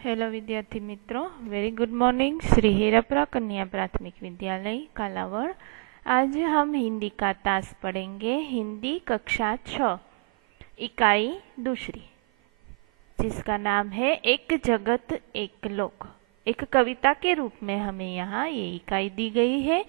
Hello विद्यार्थी मित्रों, very good morning. Shri Hirapura कन्या प्राथमिक विद्यालय कालावड़। आज हम हिंदी का तास पढ़ेंगे। हिंदी कक्षा 6 इकाई दूसरी, जिसका नाम है एक जगत एक लोक। एक कविता के रूप में हमें यहाँ ये इकाई दी गई है।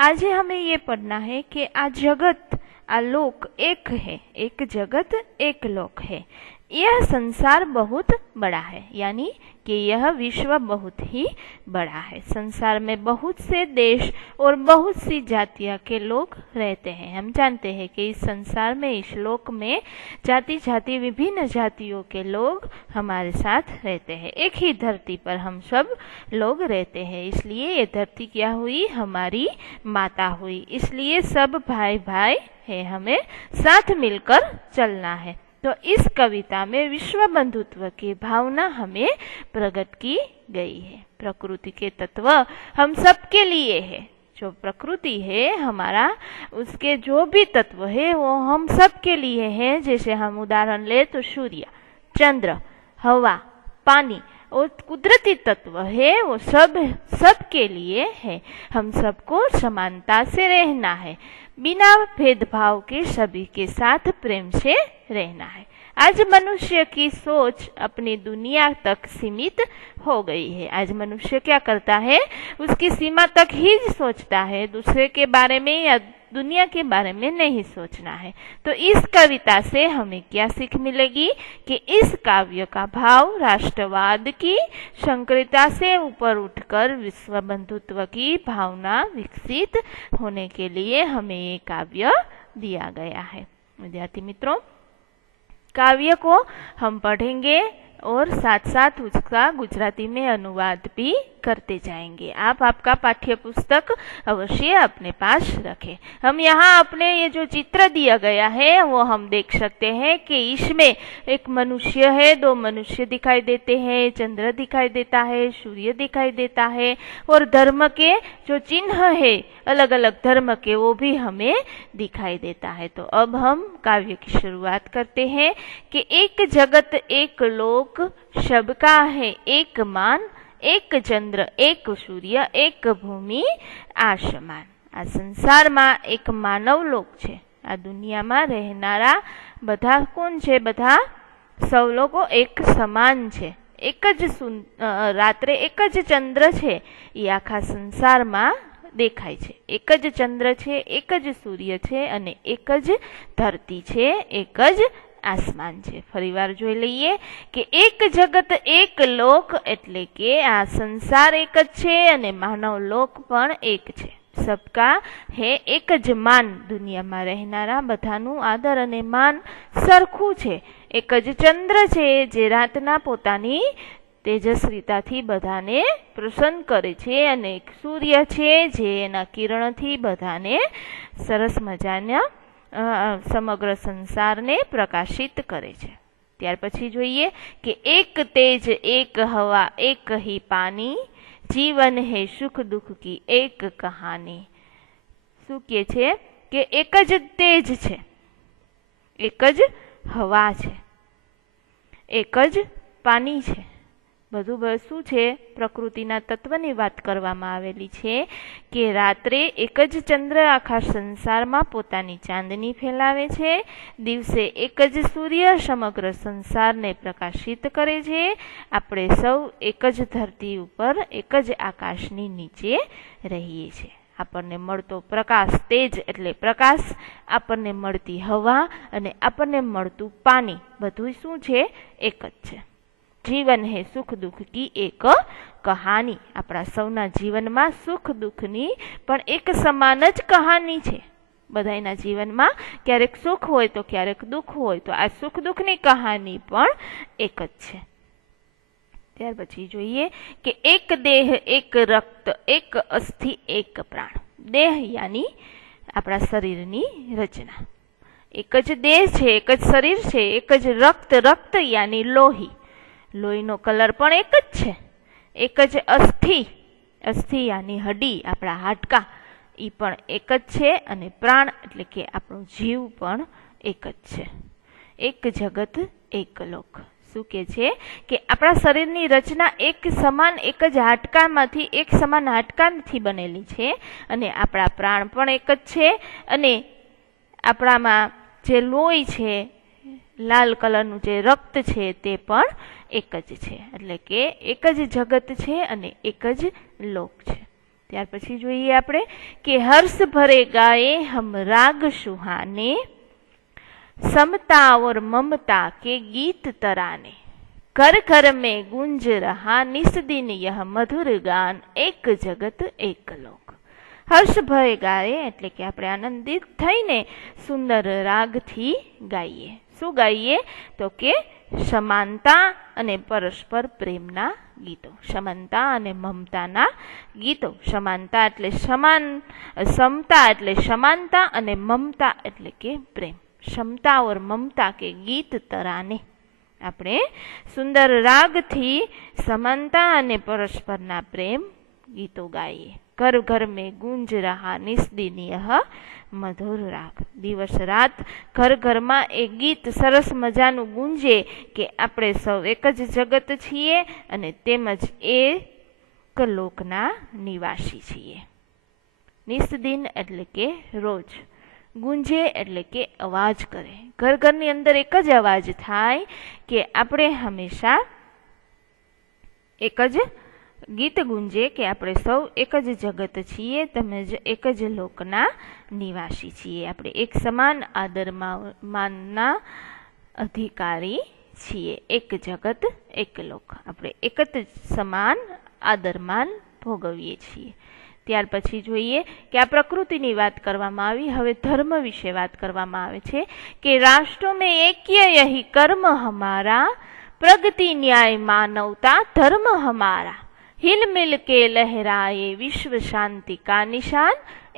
आज हमें ये पढ़ना है कि आ जगत आ लोक एक है, एक जगत एक लोक है। यह संसार बहुत बड़ा है, यानी कि यह विश्व बहुत ही बड़ा है। संसार में बहुत से देश और बहुत सी जातियां के लोग रहते हैं। हम जानते हैं कि इस संसार में, इस लोक में जाति जाति विभिन्न जातियों के लोग हमारे साथ रहते हैं। एक ही धरती पर हम सब लोग रहते हैं, इसलिए ये धरती क्या हुई? हमारी माता हुई। इसलिए सब भाई भाई है, हमें साथ मिलकर चलना है। तो इस कविता में विश्व बंधुत्व की भावना हमें प्रकट की गई है। प्रकृति के तत्व हम सबके लिए है। जो प्रकृति है हमारा, उसके जो भी तत्व है वो हम सबके लिए है। जैसे हम उदाहरण ले तो सूर्य, चंद्र, हवा, पानी और कुदरती तत्व है, वो सबके लिए है। हम सबको समानता से रहना है, बिना भेदभाव के सभी के साथ प्रेम से रहना है। आज मनुष्य की सोच अपनी दुनिया तक सीमित हो गई है। आज मनुष्य क्या करता है? उसकी सीमा तक ही सोचता है, दूसरे के बारे में या दुनिया के बारे में नहीं सोचना है। तो इस कविता से हमें क्या सीख मिलेगी? कि इस काव्य का भाव राष्ट्रवाद की संकरता से ऊपर उठकर विश्व बंधुत्व की भावना विकसित होने के लिए हमें ये काव्य दिया गया है। विद्यार्थी मित्रों, काव्य को हम पढ़ेंगे और साथ साथ उसका गुजराती में अनुवाद भी करते जाएंगे। आप आपका पाठ्य पुस्तक अवश्य अपने पास रखें। हम यहाँ अपने ये जो चित्र दिया गया है वो हम देख सकते हैं कि इसमें एक मनुष्य है, दो मनुष्य दिखाई देते हैं, चंद्र दिखाई देता है, सूर्य दिखाई देता है और धर्म के जो चिन्ह है अलग अलग धर्म के, वो भी हमें दिखाई देता है। तो अब हम काव्य की शुरुआत करते हैं कि एक जगत एक लोक, सबका है एक मान, एक चंद्र एक सूर्य एक भूमि आसमान। आ संसार में एक मानव लोक छे। आ दुनिया में रहनारा बधा कोण छे? बधा सौ लोगो एक समान छे। एक ज रात्रे एक ज चंद्र छे, ई आखा संसार में देखाय छे। एक ज चंद्र छे, एक ज सूर्य छे अने एक ज धरती छे, एक ज आसमान छे। फरीवार जोई लईए कि एक जगत एक लोक एटले के आ संसार एक ज छे अने मानव लोक पण एक छे। सबका है एक ज मान। दुनिया में रहनारा बधानुं आदर अने मान सरखुं छे। एक ज चंद्र छे जे रातना पोतानी तेजस्वीताथी बधाने प्रसन्न करे छे अने एक सूर्य छे जे एना किरणथी बधाने सरस मजाना समग्र संसार ने प्रकाशित करे छे। त्यार पछी जोईए कि एक तेज एक हवा एक ही पानी, जीवन है सुख दुख की एक कहानी। शुं कहे छे कि एक ज तेज छे, एक ज हवा छे, एक ज पानी छे। બધું શું છે? પ્રકૃતિના તત્વની વાત કરવામાં આવેલી છે કે રાત્રે એક જ ચંદ્ર આખા સંસારમાં પોતાની ચાંદની ફેલાવે છે, દિવસે એક જ સૂર્ય સમગ્ર સંસારને પ્રકાશિત કરે છે। આપણે સૌ એક જ ધરતી ઉપર એક જ આકાશની નીચે રહીએ છીએ। આપણને મળતો પ્રકાશ, તેજ એટલે પ્રકાશ, આપણને મળતી હવા અને આપણને મળતું પાણી બધું શું છે? એક જ છે। जीवन है सुख दुख की एक कहानी। अपना सौना जीवन में सुख दुखनी पण एक समान ज कहानी छे। बधाईना जीवन में क्यारेक सुख होय तो क्यारेक दुख होय, तो आ सुख दुखनी कहानी पण एक ज छे। त्यार पछी जोईए कि एक देह एक रक्त एक अस्थि एक प्राण। देह यानी अपना शरीरनी रचना। एक ज देह छे, एक ज शरीर छे, एक ज रक्त, रक्त यानी लोही, लोहीनो कलर पण एक ज छे। एक ज अस्थि, अस्थि यानी हड्डी, आपणा हाडका, ई पण एक ज छे अने प्राण एटले के आपणो जीव पण एक ज छे। एक जगत एक लोक, શું કહે છે કે આપણા શરીરની રચના એક સમાન એક જ હાડકામાંથી એક સમાન હાડકાથી બનેલી છે અને આપણા પ્રાણ પણ એક જ છે અને આપણામાં જે લોહી છે, લાલ કલરનું જે રક્ત છે તે પણ એક જ છે, એટલે કે એક જ જગત છે અને એક જ લોક છે. ત્યાર પછી જોઈએ આપણે કે હર્ષ ભરે ગાએ હમ રાગ સુહાને, समता और ममता के गीत तराने, घर घर में गूंज रहा निस दिन यह मधुर गान, एक जगत एक लोक. હર્ષ ભય ગાય એટલે કે આપણે આનંદિત થઈને સુંદર રાગથી ગાઈએ. શું ગાઈએ તો કે સમાનતા અને પરસ્પર પ્રેમના ગીતો, સમાનતા અને મમતાના ગીતો. સમાનતા એટલે સમાન, સમતા એટલે સમાનતા અને મમતા એટલે કે પ્રેમ. क्षमता और ममता के गीत तराने, આપણે સુંદર રાગથી સમાનતા અને પરસ્પરના પ્રેમ ગીતો ગાઈએ. ઘર ઘર મેં ગુંજ રહા નિસ્દિન યહ મધુર રાગ, દિવસ રાત ઘર ઘરમાં એ ગીત સરસ મજાનું ગુંજે કે આપણે સૌ એક જ જગત છીએ અને તેમજ એક લોકના નિવાસી છીએ. નિસ્દિન એટલે કે રોજ, ગુંજે એટલે કે અવાજ કરે. ઘર ઘરની અંદર એક જ અવાજ થાય કે આપણે હંમેશા એક જ ગીત ગુંજે કે આપણે સૌ એક જ જગત છીએ, તેમજ એક જ લોકના નિવાસી છીએ. આપણે એક સમાન આદરમાનના અધિકારી છીએ. એક જગત એક લોક, આપણે એક જ સમાન આદરમાન ભોગવીએ છીએ. ત્યાર પછી જોઈએ કે આ પ્રકૃતિની વાત કરવામાં આવી. હવે ધર્મ વિશે વાત કરવામાં આવે છે કે રાષ્ટ્રો મેં એક્ય યહી કર્મ હમારા, પ્રગતિ ન્યાય માનવતા ધર્મ હમારા, हिल मिल के लहराए विश्व शांति का निशान,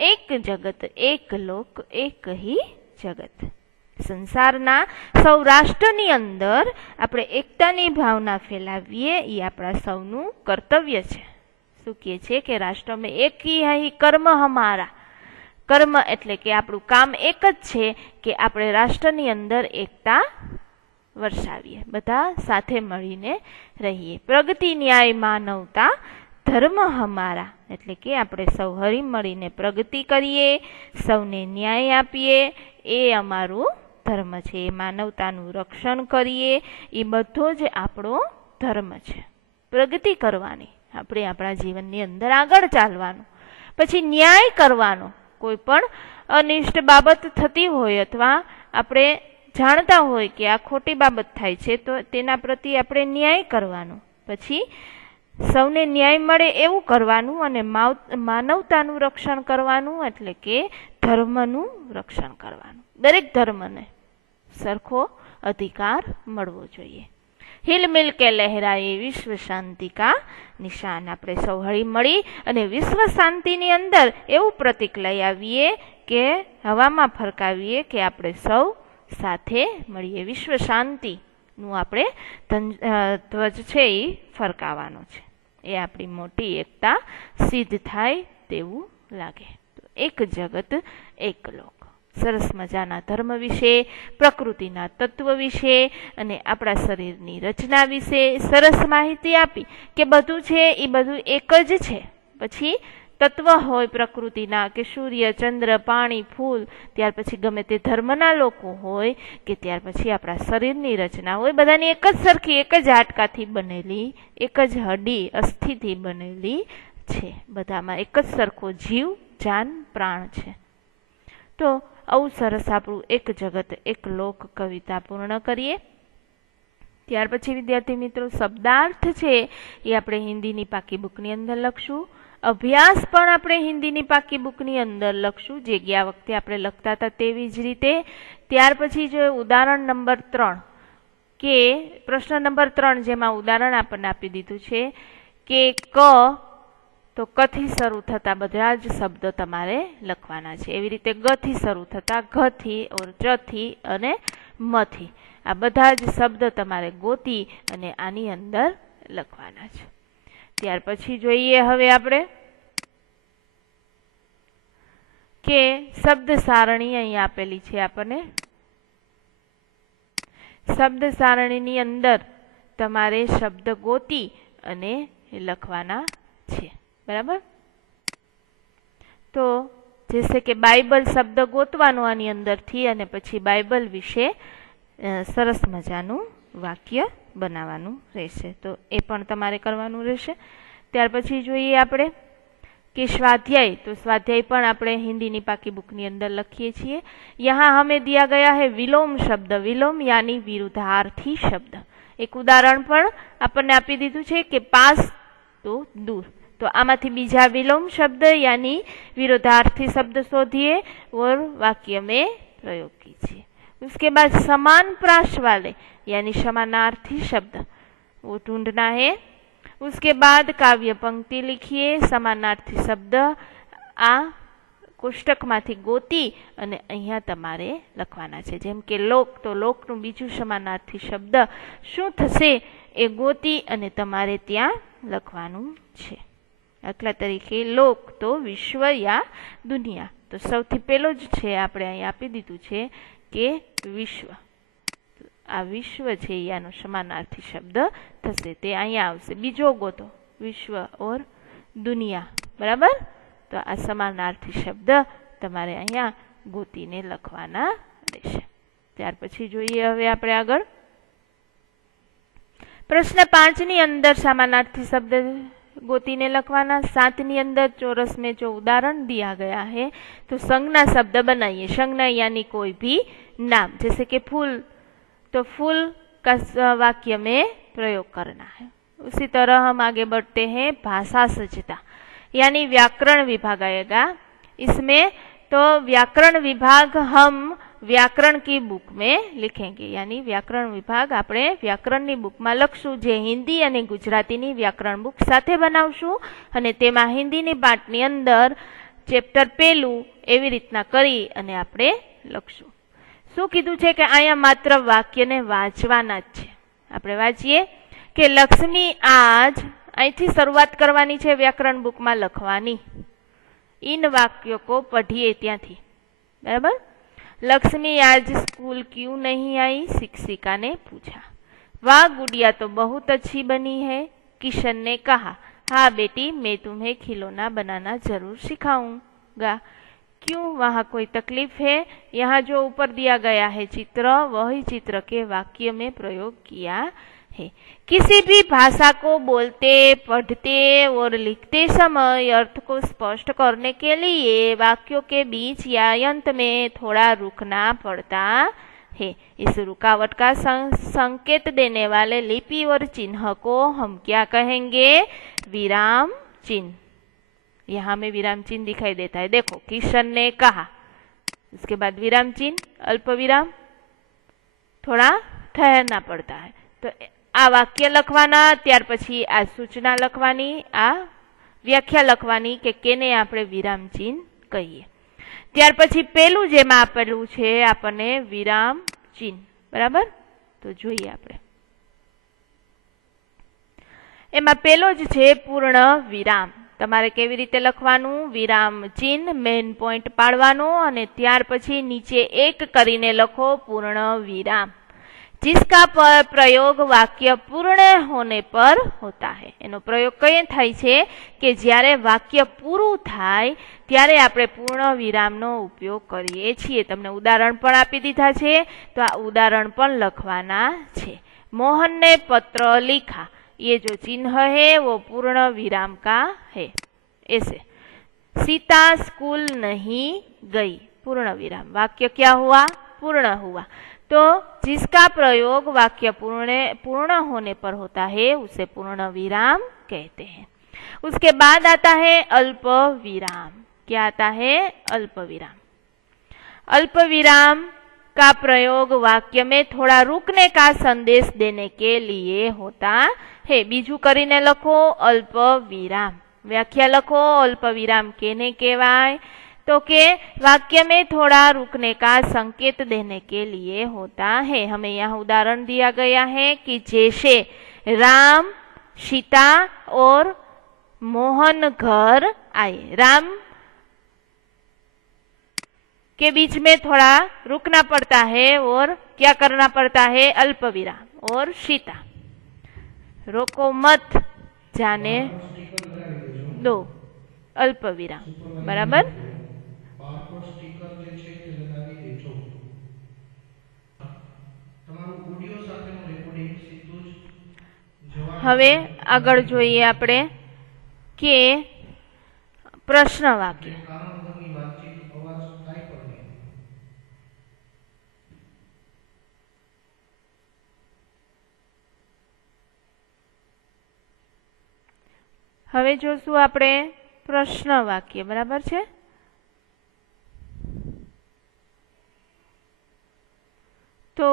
एक जगत एक लोक एक ही जगत. સંસારના સૌ રાષ્ટ્રની અંદર આપણે એકતાની ભાવના ફેલાવીએ એ આપણા સૌનું કર્તવ્ય છે. શું કહે છે કે રાષ્ટ્રમાં એક ही કર્મ હમારા, કર્મ એટલે કે આપણું કામ એક જ છે કે આપણે રાષ્ટ્રની અંદર એકતા વરસાવીએ, બધા સાથે મળીને રહીએ. પ્રગતિ ન્યાય માનવતા ધર્મ હમારા એટલે કે આપણે સૌ હળી મળીને પ્રગતિ કરીએ, સૌને ન્યાય આપીએ, એ અમારું ધર્મ છે. એ માનવતાનું રક્ષણ કરીએ, એ બધો જ આપણો ધર્મ છે. પ્રગતિ કરવાની, આપણે આપણા જીવનની અંદર આગળ ચાલવાનું, પછી ન્યાય કરવાનો. કોઈ પણ અનિષ્ટ બાબત થતી હોય અથવા આપણે જાણતા હોય કે આ ખોટી બાબત થાય છે તો તેના પ્રત્યે આપણે ન્યાય કરવાનો, પછી સૌને ન્યાય મળે એવું કરવાનું અને માનવતાનું રક્ષણ કરવાનું એટલે કે ધર્મનું રક્ષણ કરવાનું. દરેક ધર્મને સરખો અધિકાર મળવો જોઈએ. हिल मिल के लहराए विश्व शांति का निशान, આપણે સૌ હળી મળી અને વિશ્વ શાંતિની અંદર એવું પ્રતીક લઈ આવીએ કે હવામાં ફરકાવીએ કે આપણે સૌ સાથે મળીએ. વિશ્વ શાંતિનું આપણે ધ્વજ છે એ ફરકાવવાનો છે. એ આપણી મોટી એકતા સિદ્ધ થાય તેવું લાગે. એક જગત એક લોક. સરસ મજાના ધર્મ વિશે, પ્રકૃતિના તત્વ વિશે અને આપણા શરીરની રચના વિશે સરસ માહિતી આપી કે બધું છે એ બધું એક જ છે. પછી તત્વ હોય પ્રકૃતિના કે સૂર્ય, ચંદ્ર, પાણી, ફૂલ, ત્યાર પછી ગમે તે ધર્મના લોકો હોય કે ત્યાર પછી આપણા શરીરની રચના હોય, બધાની એક જ સરખી, એક જ હાડકાથી બનેલી, એક જ હડી અસ્થિથી બનેલી છે. બધામાં એક જ સરખો જીવ, જાન, પ્રાણ છે. તો આવું સરસ આપણું એક જગત એક લોક કવિતા પૂર્ણ કરીએ. ત્યાર પછી વિદ્યાર્થી મિત્રો શબ્દાર્થ છે એ આપણે હિન્દીની પાકી બુકની અંદર લખશું. અભ્યાસ પણ આપણે હિન્દીની પાકી બુકની અંદર લખશું, જે ગયા વખતે આપણે લખતા હતા તેવી જ રીતે. ત્યાર પછી જો ઉદાહરણ નંબર 3 કે પ્રશ્ન નંબર 3 જેમાં ઉદાહરણ આપણને આપી દીધું છે કે ક, તો કથી શરૂ થતા બધા જ શબ્દો તમારે લખવાના છે. એવી રીતે ગથી શરૂ થતા ઘથી ઓર ચથી અને મથી, આ બધા જ શબ્દ તમારે ગોતી અને આની અંદર લખવાના છે. ત્યાર પછી જોઈએ હવે આપણે કે શબ્દ સારણી અહીં આપેલી છે આપણને. શબ્દ સારણીની અંદર તમારે શબ્દ ગોતી અને લખવાના છે, બરાબર। તો जैसे કે બાઇબલ શબ્દ ગોતવાનો આની અંદરથી અને પછી બાઇબલ વિશે સરસ મજાનું વાક્ય બનાવવાનું રહેશે, તો એ પણ તમારે કરવાનું રહેશે। ત્યાર પછી જોઈએ આપણે कि स्वाध्याय, तो स्वाध्याय पण આપણે हिंदी पाकी बुक ની અંદર લખીએ છીએ। यहाँ हमें दिया गया है विलोम शब्द, विलोम यानी विरुद्धार्थी शब्द। एक उदाहरण पण આપણને આપી દીધું છે કે पास तो दूर, तो आमाथी बीजा विलोम शब्द यानी विरोधार्थी शब्द शोधिए और वाक्य में प्रयोग कीजिए। उसके बाद समान प्रास वाले यानी समानार्थी शब्द वो ढूंढना है। उसके बाद काव्य पंक्ति लिखिए, समानार्थी शब्द आ कोष्टक माथी गोती અને અહીંયા તમારે લખવાના છે। જેમ કે લોક, તો લોકનું બીજું સમાનાર્થી શબ્દ શું થશે એ ગોતી અને તમારે ત્યાં લખવાનું છે। દાખલા તરીકે લોક તો વિશ્વ યા દુનિયા, તો સૌથી પહેલો જ છે આપણે અહીં આપી દીધું છે કે વિશ્વ, આ વિશ્વ છે યાનો સમાનાર્થી શબ્દ થશે, તે અહીંયા આવશે। બીજો ગોતો વિશ્વ ઓર દુનિયા, બરાબર। તો આ સમાનાર્થી શબ્દ તમારે અહીંયા ગોતીને લખવાના રહેશે। ત્યાર પછી જોઈએ હવે આપણે આગળ પ્રશ્ન 5 ની અંદર समानार्थी शब्द गोतीने लखवाना। 7 नी अंदर चौरस में जो उदाहरण दिया गया है तो संज्ञा शब्द बनाइए। संज्ञा यानी कोई भी नाम, जैसे कि फूल, तो फूल का वाक्य में प्रयोग करना है। उसी तरह हम आगे बढ़ते हैं, भाषा सज्जता यानी व्याकरण विभाग आएगा इसमें। तो व्याकरण विभाग हम व्याकरण की बुक में लिखेंगे, यानी व्याकरण विभाग આપણે વ્યાકરણની બુકમાં લખશું, જે હિન્દી અને ગુજરાતીની વ્યાકરણ બુક સાથે બનાવશું અને તેમાં હિન્દીની પાઠની અંદર ચેપ્ટર પહેલું એવી રીતના કરી અને આપણે લખશું। શું કીધું છે કે અહીંયા માત્ર વાક્યને વાંચવાના જ છે। આપણે વાંચીએ કે લક્ષ્મી આજ, અહીંથી શરૂઆત કરવાની છે વ્યાકરણ બુકમાં લખવાની। इन वाक्यों को पढ़िए ત્યાંથી, बराबर। लक्ष्मी आज स्कूल क्यों नहीं आई, शिक्षिका ने पूछा। वाह गुड़िया तो बहुत अच्छी बनी है, किशन ने कहा। हाँ बेटी, मैं तुम्हें खिलौना बनाना जरूर सिखाऊंगा। क्यों, वहाँ कोई तकलीफ है? यहाँ जो ऊपर दिया गया है चित्र, वही चित्र के वाक्य में प्रयोग किया है। किसी भी भाषा को बोलते, पढ़ते और लिखते समय अर्थ को स्पष्ट करने के लिए वाक्यों के बीच या अंत में थोड़ा रुकना पड़ता है। इस रुकावट का संकेत देने वाले लिपि और चिन्ह को हम क्या कहेंगे? विराम चिन्ह। यहाँ में विराम चिन्ह दिखाई देता है, देखो, किशन ने कहा, उसके बाद विराम चिन्ह, अल्प विराम, थोड़ा ठहरना पड़ता है। तो आ वाक्य लखवाना, त्यार पछी आ सूचना लखवानी, आ व्याख्या लखवानी के केने आपणे विराम चिन्ह कहीए। त्यार पछी पेलू जेमां आपेलुं छे आपणे विराम चिन्ह, बराबर। तो जोईए आपणे एमां पेलो ज छे पूर्ण विराम। तमारे केवी रीते लखवानुं? विराम चिन्ह मेन पॉइंट पाडवानो અને ત્યાર પછી નીચે એક કરીને લખો પૂર્ણ विराम, जिसका प्रयोग वाक्य पूर्ण होने पर होता है। एनो प्रयोग कई थाय छे के ज्यारे वाक्य पूरुं थाय त्यारे आपणे पूर्ण विरामनो उपयोग करीए छीए। तमने उदाहरण पण आपी दीधा छे, तो आ उदाहरण पण लखवाना छे। मोहन ने पत्र लिखा, ये जो चिन्ह है वो पूर्ण विराम का है। ऐसे सीता स्कूल नहीं गई, पूर्ण विराम, वाक्य क्या हुआ? पूर्ण हुआ। तो जिसका प्रयोग वाक्य पूर्ण होने पर होता है उसे पूर्ण विराम कहते हैं। उसके बाद आता है अल्प विराम। क्या आता है? अल्प विराम। अल्प विराम का प्रयोग वाक्य में थोड़ा रुकने का संदेश देने के लिए होता है। बीजू करीने लखो अल्प विराम। व्याख्या लखो अल्प विराम केने कहेवाय? तो के वाक्य में थोड़ा रुकने का संकेत देने के लिए होता है। हमें यहाँ उदाहरण दिया गया है कि जैसे राम, सीता और मोहन घर आए। राम के बीच में थोड़ा रुकना पड़ता है और क्या करना पड़ता है? अल्प विराम। और सीता, रोको मत जाने સ્ટીકર લગાવી દેજો. दो अल्प विराम। સુપરવાઇઝરને बराबर। કહો બારકોડ સ્ટીકર જે છે તે લગાવી દેજો. તમારું ઓડિયો સાથેનું રેકોર્ડિંગ સીધું જ જવાનું હવે છે. આગળ જોઈએ આપણે કે પ્રશ્ન વાક્ય। એટલે કારણ વગરની વાતચીત અવાજ કાંઈ પણ નહીં. હવે જોશું આપણે પ્રશ્ન વાક્ય। બરાબર છે। તો